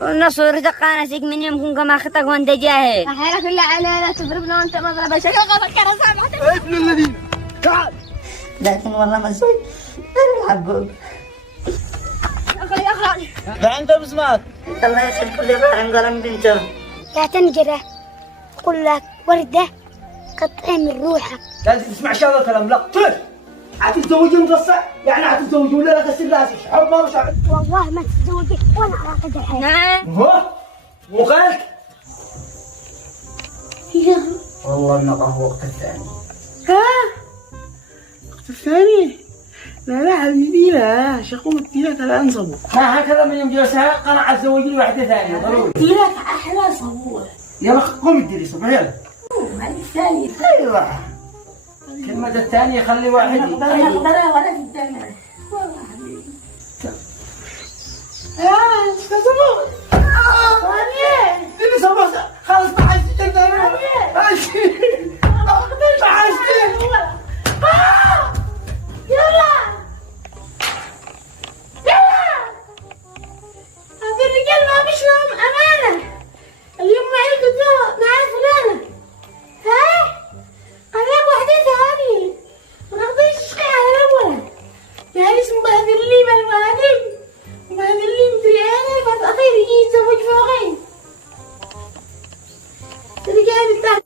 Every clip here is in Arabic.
والنصور دقانا سيك من يومكم كما خطك وانت جاهل. أحيانا كل علينا تضربنا وانت مضربة شكل غلط كرة ابن الذين تعال. لكن والله مسعود أنا الحبوب. أخلي ده انت بسمات. الله يسعد كل ظالم قلم بنته. لا تنجره قل لك وردة قطعة من روحك. لازم تسمع هذا الكلام. لا طيب هتتزوجون قصة يعني هتتزوجون ولا غسل لازم حب ما مش عارف. والله ما تتزوجي ولا علاقة الحين. نعم. هو مو خالك. والله انه قهوة وقت الثاني. وقت الثاني؟ لا حبيبي لا شقوم التيلات على انصبوا. هكذا من يوم جلسها قناع اتزوجني واحدة ثانية ضروري. التيلات احلى صبوه. يلا قوم ادري صبح يلا. هذه الثانية. ايوه. كلمة الثانية خلي واحد. اقدر ولا في الثانية. والله حبيبي. استاذ اللي سوى خلاص ما حسيت انت ما حسيت. يلا هذا الرجال ما فيش لهم أمانة. اليوم معي قدوة مع فلانة. ها أنا واحدة ثانية ما رضيتش تشقي على الأول. يعني اسمه بهذل لي بالوالد وبهذل لي مدري أنا بعد أخير يجي يتزوج فوقي. الرجال الثاني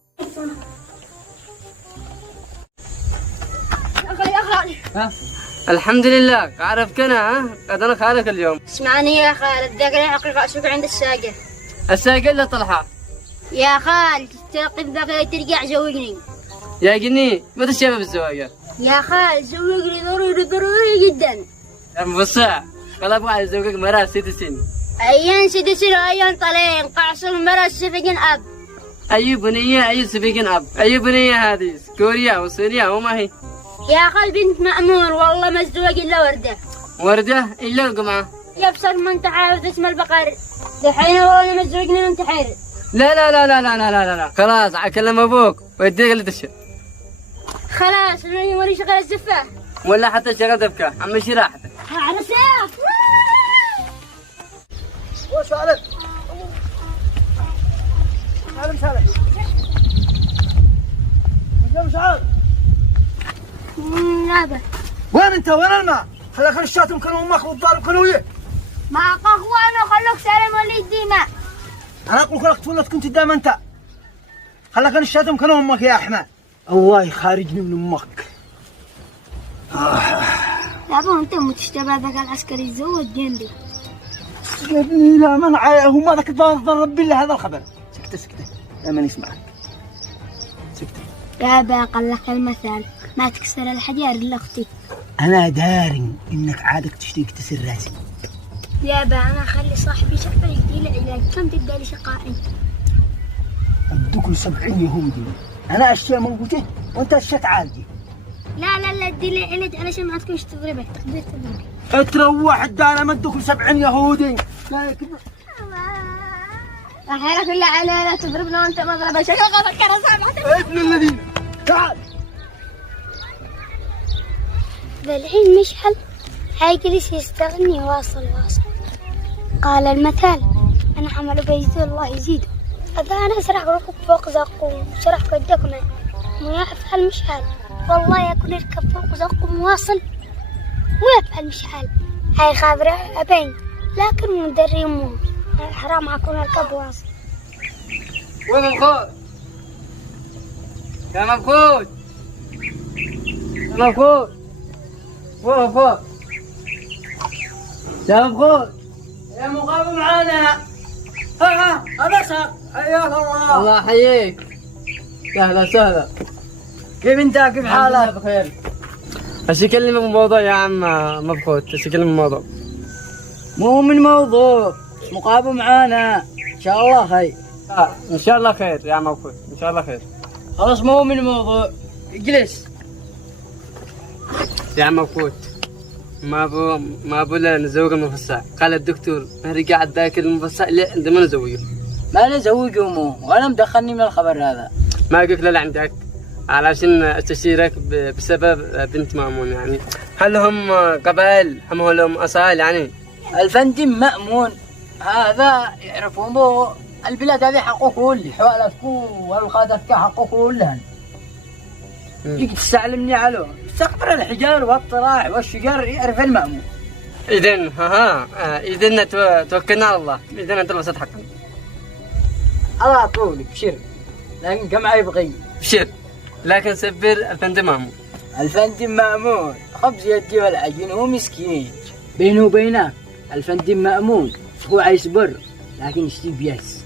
الحمد لله عارفك انا قد انا خالك اليوم. اسمعني يا خالد ذاك لي حقيقة أسوق عند الساقة. الساقة اللي طلحة يا خال تستيقظ ذاك ترجع زوجني. يا جني متى الشباب الزواج يا خال زوجني ضروري جدا. يا مبصع خلاص ابغى ازوجك مرة 6 سنين. أيان سدسر أيان طلين قعصر مرة سفجن أب. اي بنية اي سفيقن اب اي بنية هذه كوريا وصينية وما هي. يا خال بنت مأمور والله ما الزواج إلا وردة. وردة الا القمعة. يبصر ما انت عارف اسم البقر دحين والله ما تزوجني وانت حير. لا لا لا لا لا لا لا لا خلاص اكلم ابوك ويديك اللي تشرب. خلاص انا وري شغل الزفة ولا حتى شغل دبكة عم شي راحتك. على سيف. وش سالك؟ سالم مش عارف. نابه وين انت وين الماء؟ خليك الشاتم كانوا امك والضارب كانوا وياه. مع قهوة خلوك سالم ولي الدماء. انا اقول لك تولد كنت دائما انت. خليك الشاتم كانوا امك يا احمد. الله يخارجني من امك. يا ابو انت متشتبه ذاك العسكري يتزوج جنبي. يا ابني لا منع هو ما ذاك ضرب بالله هذا الخبر. سكت لا من يسمعك. سكت. يا ابا قال لك المثل ما تكسر الحجار الا اختي. انا داري انك عادك تشتري تكسر راسي. يا ابا انا اخلي صاحبي شقه يدي لي علاج كم تدي شقائي؟ ادوك 70 يهودي. انا اشياء موجوده وانت اشياء تعالجي. لا ادي لي علاج علشان ما تكونش تضربك تقدر تضربك. تروح الدار ما ادوك 70 يهودي. لا يكبر. أحيانا كل علينا تضربنا وانت مضربة شكل غلط كرة ابن الذين تعال. بالحين مشعل هيجلس يستغني واصل قال المثل أنا حمل بيزيد الله يزيده. إذا أنا أسرح ركب فوق زقوم وسرح قدكم ويفعل مشعل والله يكون يركب فوق زقوم واصل ويفعل مشعل هاي خابرة أبين لكن مدري يمه حرام أكون أركب واصل. وين مبخوت يا مبخوت يا مبخوت وين مبخوت يا مبخوت يا مقابل معانا. أبشر حياك الله. الله يحييك. سهلا سهلا. كيف انت كيف حالك؟ بخير. ايش يكلمك بموضوع يا عم مبخوت؟ ايش يكلمك بموضوع؟ مو من موضوع مقابل معانا ان شاء الله خير. ان شاء الله خير يا مبخوت ان شاء الله خير. خلاص مو من موضوع اجلس يا عم مبخوت ما ابو لا نزوج المفسع. قال الدكتور انا قاعد ذاكر المفسع لا عندما ما نزوجه. ما نزوجه مو ولا مدخلني من الخبر هذا. ما قلت لا عندك علشان استشيرك بسبب بنت مأمون يعني. هل هم قبائل هم لهم أصائل يعني؟ الفندم مأمون هذا يعرفون بو البلاد هذه حقه كله، حوالتكم والقادتك حقه كلهن. يجي تستعلمني عليه استقبل الحجار والطراح والشجر يعرف المأمون. إذن إذن توكلنا على الله، إذن أنت الوسط حقا. على طول بشر، لكن كم يبغي؟ بشر، لكن سبر الفندم مامون. الفندم مأمون خبز يدي والعجين هو مسكين. بينه وبينه الفندم مأمون هو عيصبر، لكن يشتي بيس.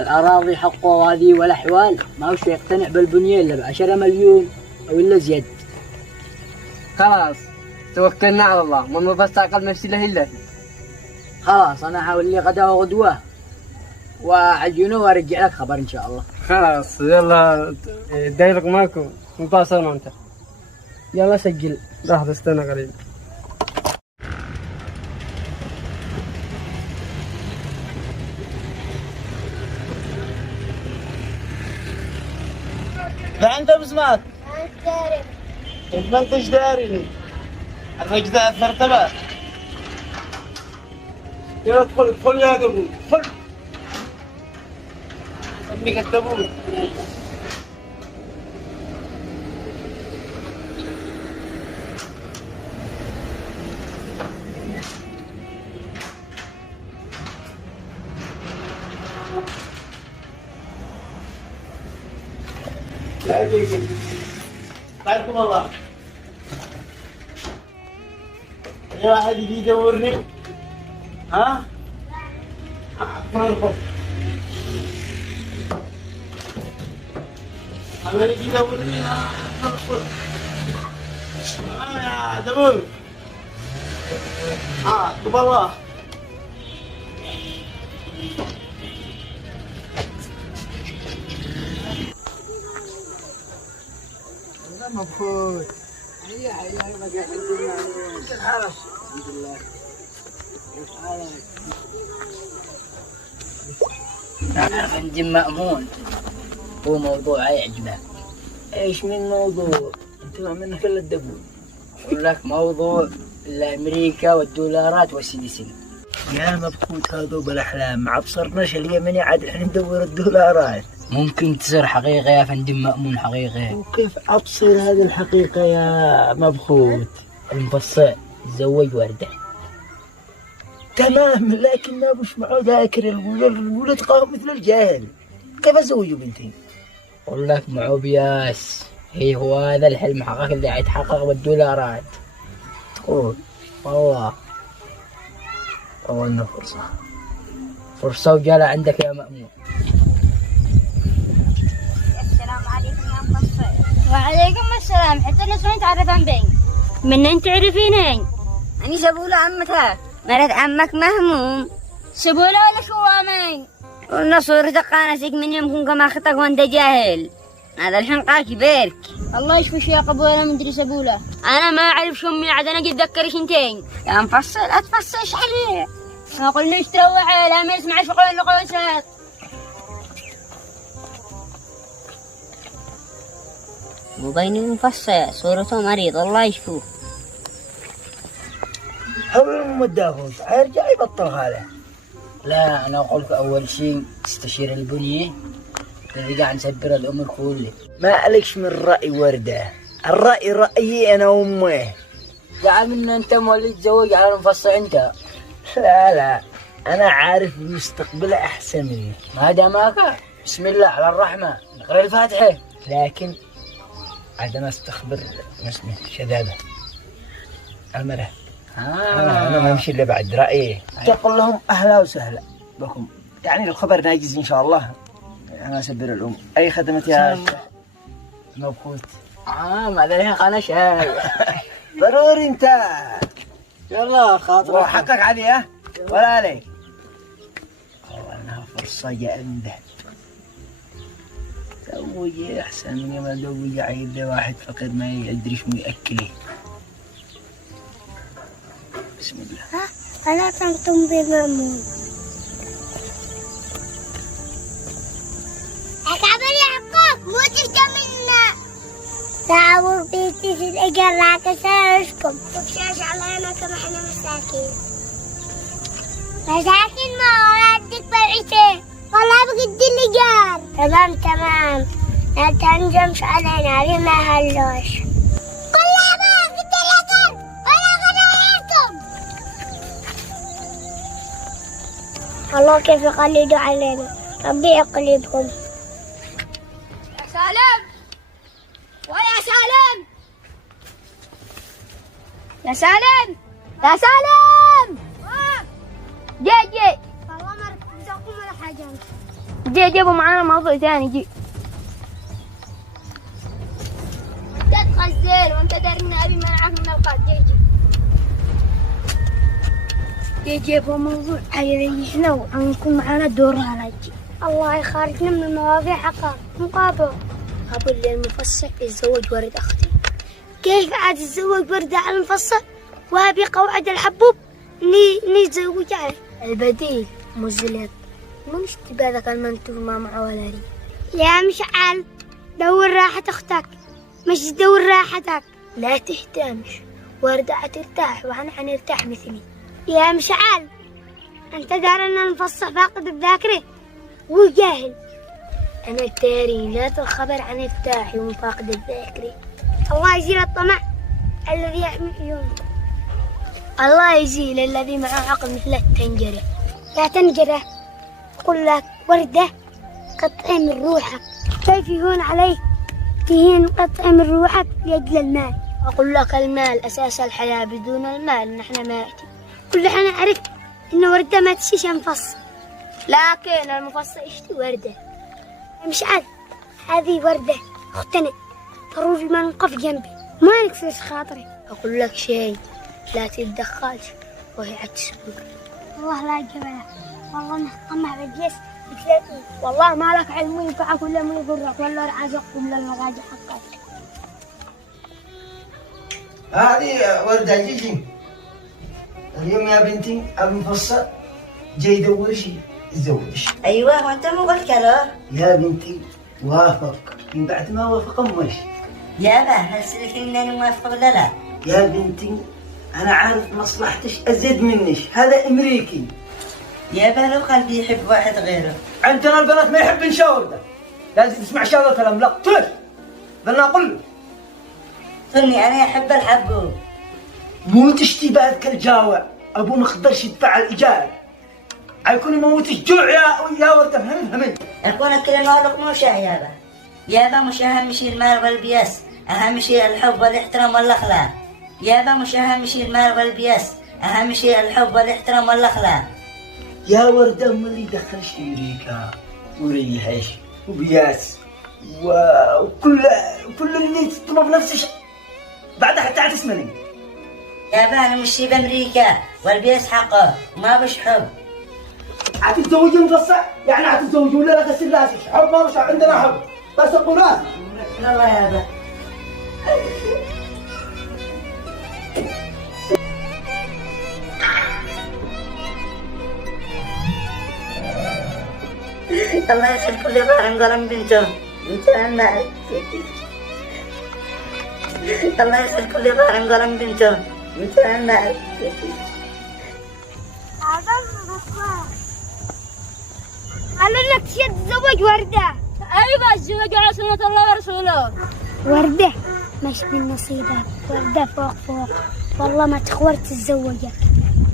الأراضي حقه هذه والأحوال ما وش يقتنع بالبنية إلا ب10 مليون أو إلا زيادة. خلاص توكلنا على الله، ما بس تعقل نفسي له إلا خلاص أنا حاول لي غدا وغدوة وعجينه وأرجع لك خبر إن شاء الله. خلاص يلا دايرك معكم نتواصل أنت. يلا سجل، راح تستنى قليل. فأنت بسمات ما انتش داري الرجل ثرتبه. يلا ادخل يا قبول، ادخل امي كتبوه. لا يجيك خيركم الله. يا واحد يجي يدورني ها؟ مالكم؟ أنا يجي يدورني يا دبور. قبل الله. مبخوت هيا ما قاعد كيف حالك؟ الحمد لله. كيف حالك؟ فندم مأمون هو موضوع يعجبك. ايش من موضوع؟ انت منك الا الدبول. اقول لك موضوع الامريكا والدولارات والسدسين. يا مبخوت هذا بالاحلام ما عبصرناش اليمني عاد احنا ندور الدولارات. ممكن تصير حقيقة يا فندم مأمون حقيقة. وكيف أبصر هذه الحقيقة يا مبخوت؟ المفصل تزوج وردة. تمام، لكن ما بش معه ذاكر الولد قام مثل الجاهل. كيف أزوجه بنتي؟ أقول لك معه بياس. هو هذا الحلم حقك اللي حيتحقق بالدولارات. تقول والله أولنا فرصة وجالة عندك يا مأمون. السلام عليكم يا مفصل. وعليكم السلام. حتى نسوين تعرفان بين من انت تعرفينين؟ أني سبولة عمتها مرت عمك مهموم. سبولة ولا شوامين؟ قلنا صورتك قانسك من يوم كما خطك وانت جاهل. هذا الحنقة كبيرك. الله يشفي يا قبوله من دري سبولة. انا ما اعرف شو امي عاد انا قد اتذكرش انتين. يا مفصل اتفصلش عليه. ما قلناش تروحي لا ما يسمعش قول القوسات. مبيني مفصل صورته مريض الله يشفوه. حول المدافوس هيرجع يبطل هذا. لا أنا أقول لك أول شيء تستشير البنية نرجع نسبر الأمور كلها. ما عليكش من رأي وردة، الرأي رأيي أنا وأمه. زعل منا أنت مولي تزوج على المفصل أنت. لا أنا عارف مستقبله أحسن مني. ما دامك بسم الله على الرحمة نقرأ الفاتحة. لكن عندما استخبر اسمه شذاذة المرأة. أنا ما أمشي إلا بعد رأيي. تقول لهم أهلا وسهلا بكم، يعني الخبر ناجز إن شاء الله. أنا أسبر الأم أي خدمة يا مبخوت. ما ذا أنا شاي. ضروري أنت. يلا خاطر وحقك علي ولا عليك. والله فرصة جامدة. زوجي أحسن من ما زوجي عيل واحد فقير ما يدري شو يأكله. بسم الله. أنا كنتم بمأمون. أكبر يعقوب مو تهتمنا. تعالوا بيتي في الإجراء كسرشكم. وبشاش علينا كما احنا مساكين. مساكين ما ولدك بالعشاء والله بجد اللي جار. تمام لا تنجمش علينا ليه ما هلوش كلها ما قلت لكم ولا غنيتكم. الله كيف يقلدوا علينا ربي يقلدهم. يا سالم ويا سالم يا سالم يا سالم جي والله ما ركزتكم ولا حاجة. جيبوا معانا موضوع ثاني. انت تغزل وانت داري ان ابي منعك من القاد. جيبوا موضوع حيريحنا وعنكم معانا دور على جي. الله يخرجنا من المواضيع حقا مقابل. أبو اللي المفصل يتزوج ورد أختي. كيف عاد تتزوج وردة على المفصل وابي قواعد الحبوب نتزوج عليه؟ البديل مزلت مش تبادك المنتور ما معه ولا ري. يا مشعل دور راحة اختك مش تدور راحتك. لا تهتمش وردة حترتاح وأنا حنرتاح مثلي. يا مشعل انت دار ان المفصل فاقد الذاكرة وجاهل. أنا التاري لا الخبر عن التاحي ومفاقد الذاكرة. الله يزيل الطمع الذي يحمي عيونكم. الله يزيل الذي معه عقل مثل التنجرة. لا تنجره أقول لك وردة قطع من روحك. كيف يهون عليك تهين قطع من روحك لأجل المال؟ أقول لك المال أساس الحياة، بدون المال نحن ما يأتي. كل حين عرفت إن وردة ما تشيش مفصل، لكن المفصل يشتي وردة. مش عاد هذه وردة اختنق ضروري ما نقف جنبي ما نكسرش خاطري. أقول لك شيء لا تتدخلش وهي عتسبك. والله لا جبلة والله نحطمها بالجيس بتلاقي والله ما لك علم ينفعك ولا من يضرك ولا رعازقكم للمراجع حقك. هذه وردة جيجي اليوم يا بنتي المفصل جاي يدور شيء يتزوج. ايوه وانت مو قلت له يا بنتي وافق من بعد ما وافق مش. يابا هل سلك انني موافق ولا لا؟ يا بنتي انا عارف مصلحتش ازيد منش، هذا امريكي. يابا لو قلبي يحب واحد غيره. عندنا البنات ما يحبن شاورده، لازم تسمع شاورده كلام لا طير. بدنا اقول له قلني انا احب الحبوب. مو تشتي بعد كالجاوع ابوه ما قدرش يدفع الايجار، حيكون يموتش جوع يا ورده. فهمت؟ اكون كل نغلق موشة يابا. يابا مش اهم شيء المال والبياس، اهم شيء الحب والاحترام والاخلاق. يابا مش اهم شيء المال والبياس، اهم شيء الحب والاحترام والاخلاق. يا ورده ام اللي دخلش امريكا وريحش وبياس وكل اللي تطلب نفس الشيء بعدها حتى تسمعني. يابا انا مش شي بامريكا والبياس حقه ما بش حب. حتتزوجي مفصل يعني حتتزوجي ولا لا غسل راسك؟ حب ما مش عندنا حب بس اقول راسك. الله يابا. الله يسعد كل ظالم ظلم بنته. الله يسعد كل ظالم ظلم بنته. قالوا لك شي تتزوج وردة. أيوة الزواج على سنة الله ورسوله. وردة مش من نصيبك، وردة فوق والله ما تخور تتزوجك.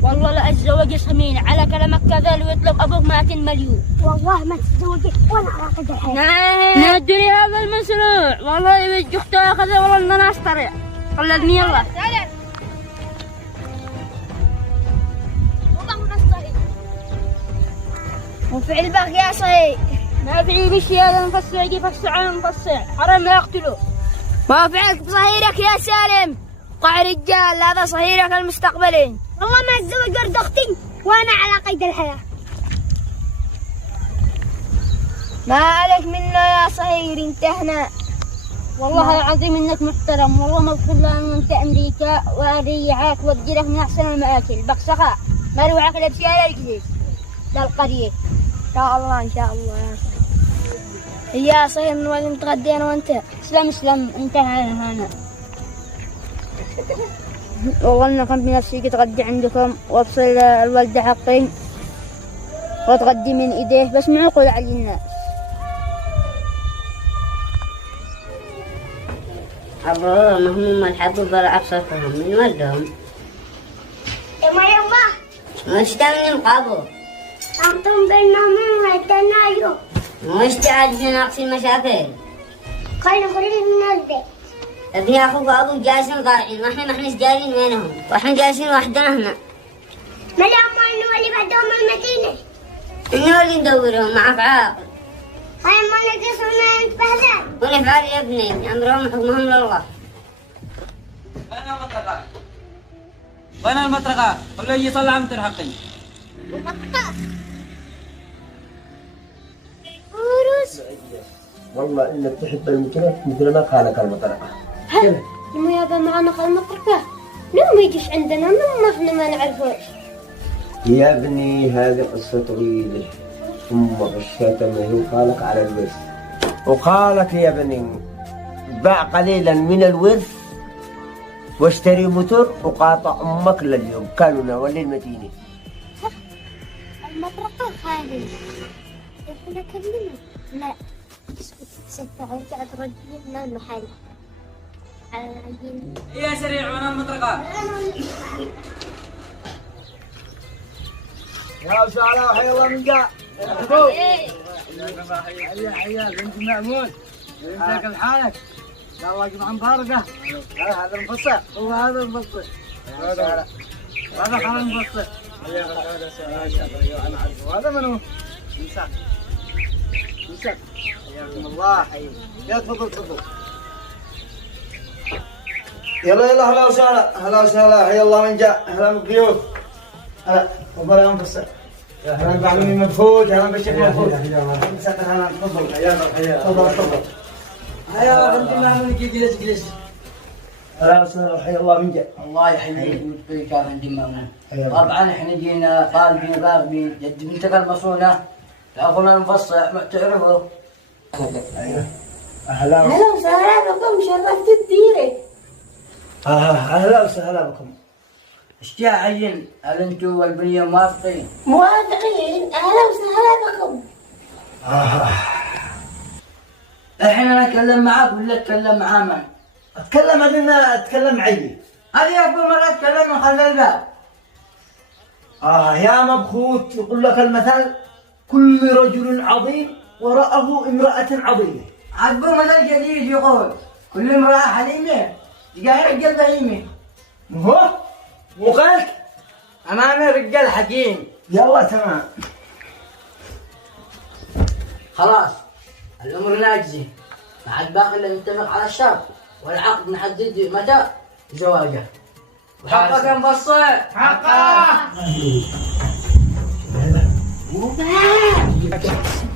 والله لا أتزوج سمين على كلامك كذا ويطلب أبوك 200 مليون. والله ما تتزوجك ولا على قد الحياة. نادري هذا المشروع والله يوجه اختها كذا والله إن أنا أشتري. خلدني يلا. وفي الباقي يا صهيب ما في شيء هذا مفصل يجي فصل على مفصل حرام لا يقتلوه. ما فعلك بصهيرك يا سالم قع رجال هذا صهيرك المستقبلي. والله ما اتزوج ورد اختي وانا على قيد الحياة. ما عليك منه يا صهير انتهنا والله العظيم انك محترم والله ما تقول لنا انت امريكا واريحك واديلك من احسن الماكل بقسخاء ما روحك لبسي على الجزيز للقرية ان شاء الله ان شاء الله يا صهير. يا صهير من وين تغدينا وانت؟ اسلم انتهى هنا. والله انا كنت بنفسي تغدي عندكم وابصل الوالدة حقي وتغدي من إيديه بس معقول على الناس. أبوهم هم الحبوا برا أبصرتهم من ولدهم. ما يما مستمن قابو أنتم بينهم ويتنايو مش تعالجين ناقصي مشاكل. خلي نخرج من البيت. ابني أخوك أبو جالسين قاعدين ما احنا جايين وينهم واحنا جالسين وحدنا هنا. ما لهم إنه اللي بعدهم المدينة. إنه اللي ندورهم معك عاقل. هاي ما نقصنا أنت بهذا. ونفعل يا ابني أمرهم حكمهم لله. وين المطرقة؟ قل يجي يطلع متر حقي. فورس. والله انك تحب المترك مثل ما قالك المطرقه. هل لما يابا معنا خال مطرقة؟ ليه ما يجيش عندنا؟ ما احنا ما نعرفوش. يا ابني هذه قصه طويله. ثم غشيت ما قالك على الورث. وقالك يا ابني باع قليلا من الورث واشتري موتور وقاطع امك لليوم. كانوا ناولي المدينه. المطرقة خالي. احنا كلمنا. لا. سترجع ترجعنا المحل. يا سريع وين المطرقة؟ يا وسهلا وحيا الله من جاء. حيا بنت مأمون. انت كيف حالك؟ يلا جمعة مباركة. هذا المفصل وهذا المفصل. هذا خال المفصل. انا عارف. وهذا منو؟ مساك. مساك. حياكم الله حي. يا تفضل تفضل. يلا يلا هلا وسهلا هلا وسهلا حيا الله من جاء. اهلا بالضيوف. هلا تفضل يا مفصل. اهلا بعلمي مبهوج. اهلا بالشيخ مبهوج. اهلا تفضل. تفضل تفضل. هيا بنت مأمون جلس جلس. اهلا وسهلا حيا الله من جاء. الله يحييك ويبقيك يا بنت مأمون. طبعا احنا جينا طالبين راغبين جد بنتك المصونة تاخذنا المفصل تعرفه. اهلا وسهلا بكم شرفت الديرة. اهلا وسهلا بكم. اشتيا عين هل انتم والبنية موافقين؟ موافقين. أهلا وسهلا بكم. احنا نتكلم معاك ولا تتكلم مع من؟ اتكلم ادنا اتكلم معي. هذه اكبر ما تتكلم من خلف الباب. يا مبخوت يقول لك المثل كل رجل عظيم وراءه امرأة عظيمة. اكبر مثل جديد يقول كل امرأة حليمة تلقاها رجال بهيمة. هو وقالك امامي رجال حكيم. يلا تمام. خلاص الامر ناجزي ما عاد باقي الا نتفق على الشرط والعقد نحدد متى زواجه. وحقك يا مفصل. حقا.